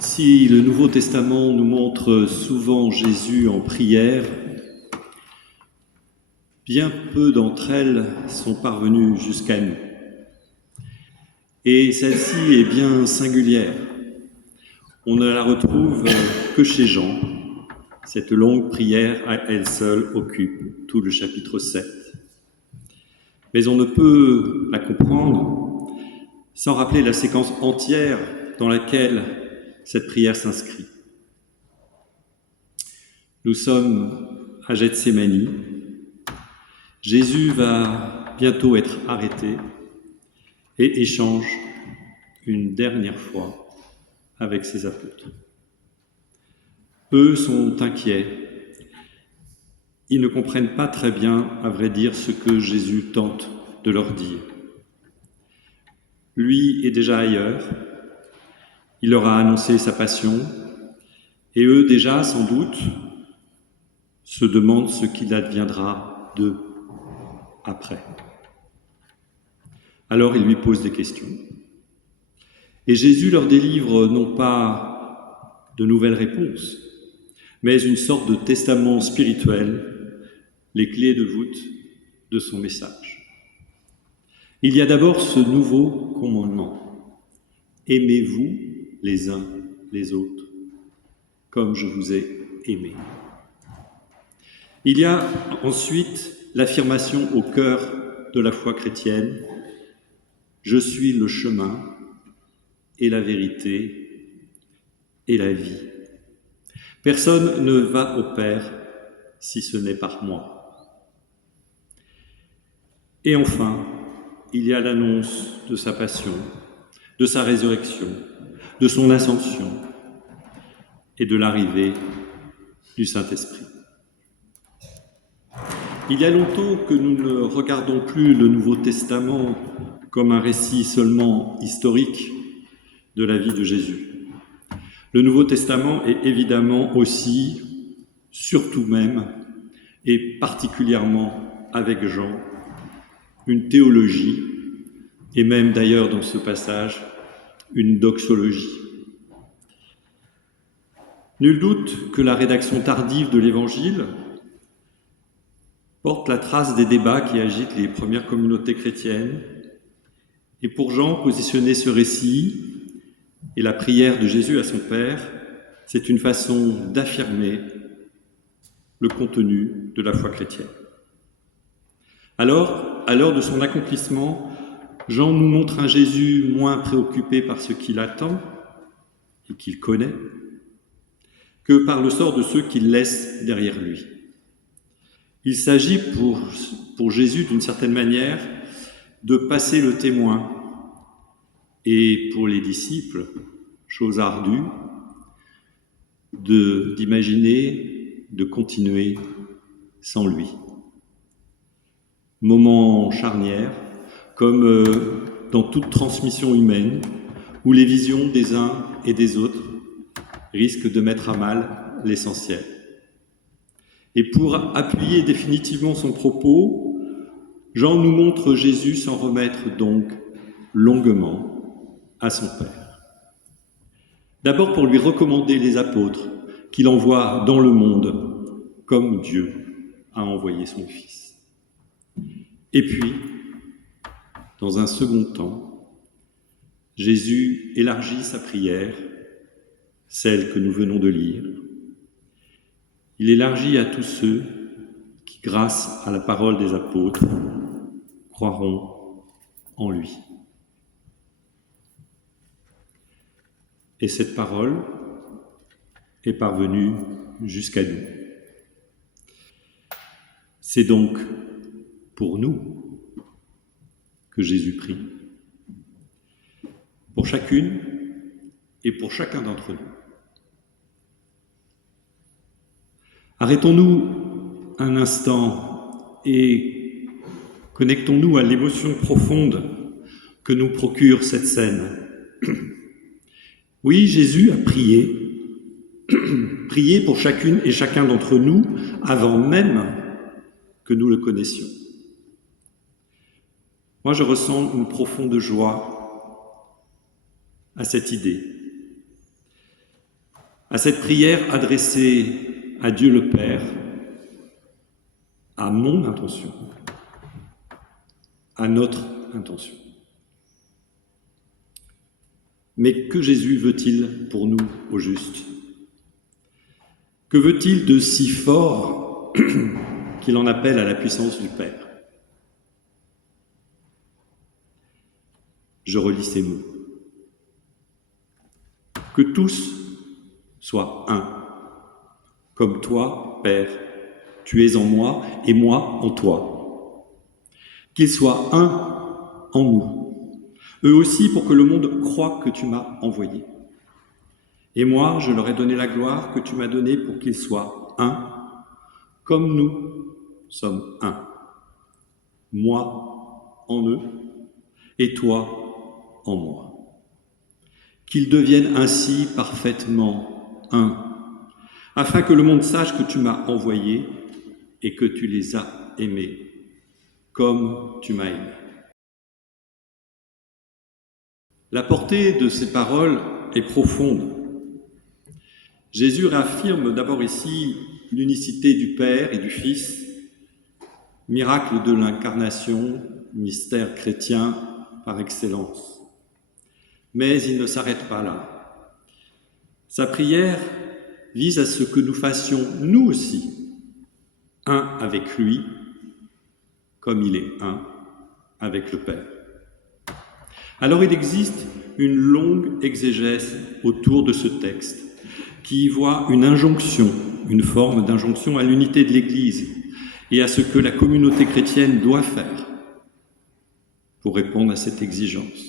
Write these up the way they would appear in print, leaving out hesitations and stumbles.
Si le Nouveau Testament nous montre souvent Jésus en prière, bien peu d'entre elles sont parvenues jusqu'à nous. Et celle-ci est bien singulière. On ne la retrouve que chez Jean. Cette longue prière à elle seule occupe tout le chapitre 7. Mais on ne peut la comprendre sans rappeler la séquence entière dans laquelle cette prière s'inscrit. Nous sommes à Gethsémani. Jésus va bientôt être arrêté et échange une dernière fois avec ses apôtres. Eux sont inquiets. Ils ne comprennent pas très bien, à vrai dire, ce que Jésus tente de leur dire. Lui est déjà ailleurs. Il leur a annoncé sa passion, et eux déjà, sans doute, se demandent ce qu'il adviendra d'eux après. Alors il lui pose des questions. Et Jésus leur délivre non pas de nouvelles réponses, mais une sorte de testament spirituel, les clés de voûte de son message. Il y a d'abord ce nouveau commandement. Aimez-vous les uns les autres, comme je vous ai aimés. Il y a ensuite l'affirmation au cœur de la foi chrétienne, je suis le chemin et la vérité et la vie. Personne ne va au Père si ce n'est par moi. Et enfin, il y a l'annonce de sa passion, de sa résurrection, de son ascension et de l'arrivée du Saint-Esprit. Il y a longtemps que nous ne regardons plus le Nouveau Testament comme un récit seulement historique de la vie de Jésus. Le Nouveau Testament est évidemment aussi, surtout même, et particulièrement avec Jean, une théologie, et même d'ailleurs dans ce passage, une doxologie. Nul doute que la rédaction tardive de l'Évangile porte la trace des débats qui agitent les premières communautés chrétiennes. Et pour Jean, positionner ce récit et la prière de Jésus à son Père, c'est une façon d'affirmer le contenu de la foi chrétienne. Alors, à l'heure de son accomplissement, Jean nous montre un Jésus moins préoccupé par ce qu'il attend et qu'il connaît que par le sort de ceux qu'il laisse derrière lui. Il s'agit pour Jésus, d'une certaine manière, de passer le témoin. Et pour les disciples, chose ardue, d'imaginer, de continuer sans lui. Moment charnière, comme dans toute transmission humaine, où les visions des uns et des autres risquent de mettre à mal l'essentiel. Et pour appuyer définitivement son propos, Jean nous montre Jésus s'en remettre donc longuement à son Père. D'abord pour lui recommander les apôtres qu'il envoie dans le monde comme Dieu a envoyé son Fils. Et puis, dans un second temps, Jésus élargit sa prière, celle que nous venons de lire. Il élargit à tous ceux qui, grâce à la parole des apôtres, croiront en lui. Et cette parole est parvenue jusqu'à nous. C'est donc pour nous que Jésus prie, pour chacune et pour chacun d'entre nous. Arrêtons-nous un instant et connectons-nous à l'émotion profonde que nous procure cette scène. Oui, Jésus a prié, prié pour chacune et chacun d'entre nous avant même que nous le connaissions. Moi, je ressens une profonde joie à cette idée. à cette prière adressée à Dieu le Père, à mon intention, à notre intention. Mais que Jésus veut-il pour nous au juste? Que veut-il de si fort qu'il en appelle à la puissance du Père? Je relis ces mots. Que tous soient un, comme toi, Père, tu es en moi et moi en toi. Qu'ils soient un en nous, eux aussi pour que le monde croie que tu m'as envoyé. Et moi, je leur ai donné la gloire que tu m'as donnée pour qu'ils soient un, comme nous sommes un. Moi en eux et toi en moi. Qu'ils deviennent ainsi parfaitement un, afin que le monde sache que tu m'as envoyé et que tu les as aimés, comme tu m'as aimé. La portée de ces paroles est profonde. Jésus réaffirme d'abord ici l'unicité du Père et du Fils, miracle de l'incarnation, mystère chrétien par excellence. Mais il ne s'arrête pas là. Sa prière vise à ce que nous fassions, nous aussi, un avec lui, comme il est un avec le Père. Alors il existe une longue exégèse autour de ce texte qui y voit une injonction, une forme d'injonction à l'unité de l'Église et à ce que la communauté chrétienne doit faire pour répondre à cette exigence.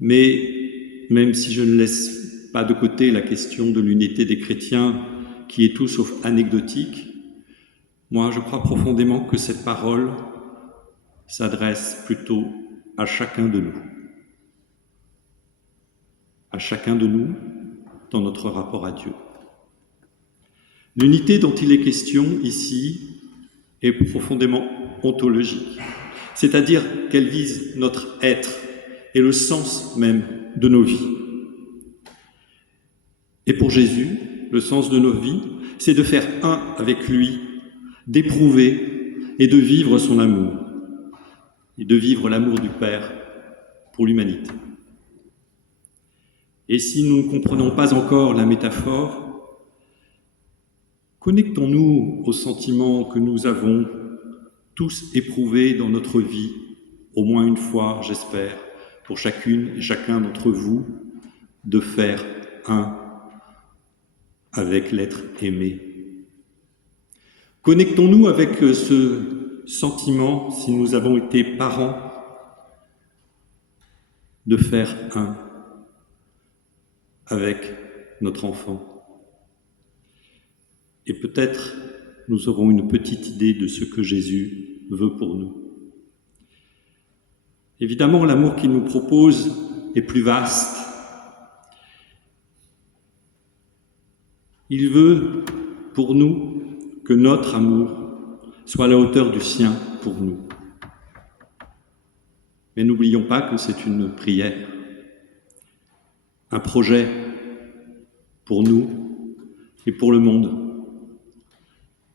Mais même si je ne laisse pas de côté la question de l'unité des chrétiens, qui est tout sauf anecdotique, moi je crois profondément que cette parole s'adresse plutôt à chacun de nous. À chacun de nous dans notre rapport à Dieu. L'unité dont il est question ici est profondément ontologique, c'est-à-dire qu'elle vise notre être et le sens même de nos vies. Et pour Jésus, le sens de nos vies, c'est de faire un avec lui, d'éprouver et de vivre son amour, et de vivre l'amour du Père pour l'humanité. Et si nous ne comprenons pas encore la métaphore, connectons-nous aux sentiments que nous avons tous éprouvés dans notre vie, au moins une fois, j'espère, pour chacune et chacun d'entre vous, de faire un avec l'être aimé. Connectons-nous avec ce sentiment, si nous avons été parents, de faire un avec notre enfant. Et peut-être nous aurons une petite idée de ce que Jésus veut pour nous. Évidemment, l'amour qu'il nous propose est plus vaste. Il veut pour nous que notre amour soit à la hauteur du sien pour nous. Mais n'oublions pas que c'est une prière, un projet pour nous et pour le monde,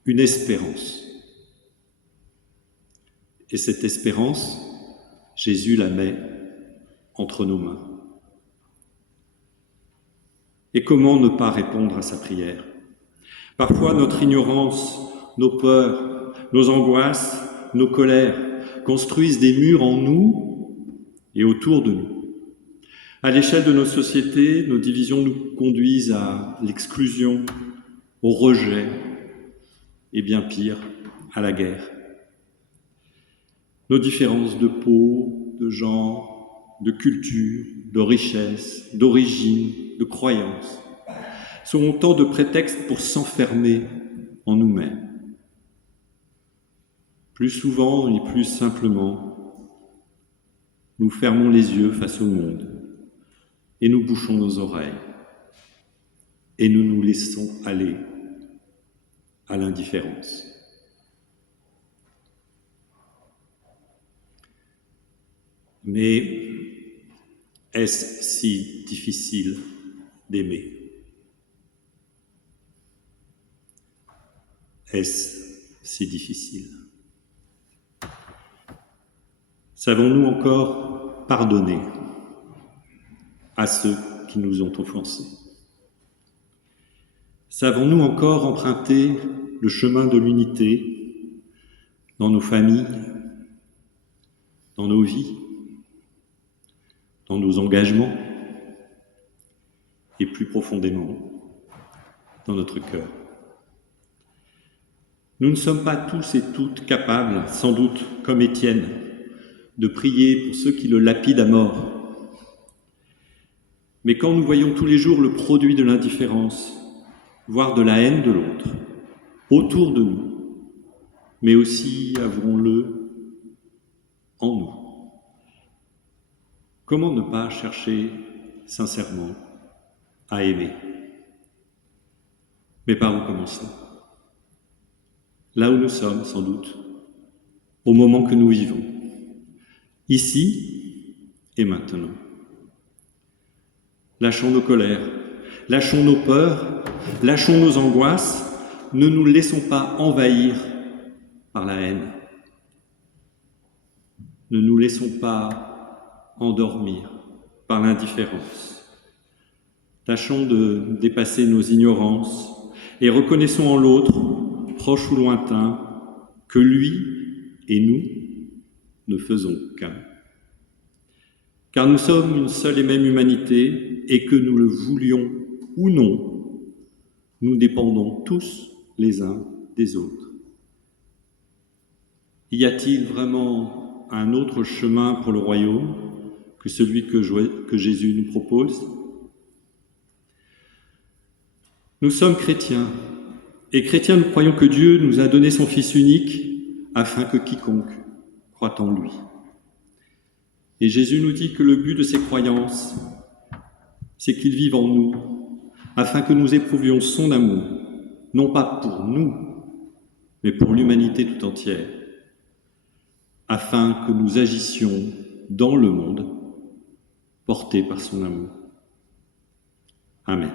une espérance. Et cette espérance, Jésus la met entre nos mains. Et comment ne pas répondre à sa prière? Parfois, notre ignorance, nos peurs, nos angoisses, nos colères construisent des murs en nous et autour de nous. À l'échelle de nos sociétés, nos divisions nous conduisent à l'exclusion, au rejet et bien pire, à la guerre. Nos différences de peau, de genre, de culture, de richesse, d'origine, de croyances sont autant de prétextes pour s'enfermer en nous-mêmes. Plus souvent et plus simplement, nous fermons les yeux face au monde et nous bouchons nos oreilles et nous nous laissons aller à l'indifférence. Mais est-ce si difficile d'aimer? est-ce si difficile? Savons-nous encore pardonner à ceux qui nous ont offensés? Savons-nous encore emprunter le chemin de l'unité dans nos familles, dans nos vies, dans nos engagements et plus profondément dans notre cœur? Nous ne sommes pas tous et toutes capables, sans doute comme Étienne, de prier pour ceux qui le lapident à mort. Mais quand nous voyons tous les jours le produit de l'indifférence, voire de la haine de l'autre, autour de nous, mais aussi, avouons-le, en nous, comment ne pas chercher sincèrement à aimer? Mais par où commencer? Là où nous sommes, sans doute, au moment que nous vivons, ici et maintenant. Lâchons nos colères, lâchons nos peurs, lâchons nos angoisses, ne nous laissons pas envahir par la haine. Ne nous laissons pas endormir par l'indifférence. Tâchons de dépasser nos ignorances et reconnaissons en l'autre, proche ou lointain, que lui et nous ne faisons qu'un. Car nous sommes une seule et même humanité et que nous le voulions ou non, nous dépendons tous les uns des autres. Y a-t-il vraiment un autre chemin pour le royaume que celui que Jésus nous propose? Nous sommes chrétiens, et chrétiens, nous croyons que Dieu nous a donné son Fils unique afin que quiconque croit en lui. Et Jésus nous dit que le but de ces croyances, c'est qu'il vive en nous, afin que nous éprouvions son amour, non pas pour nous, mais pour l'humanité tout entière, afin que nous agissions dans le monde, portés par son amour. Amen.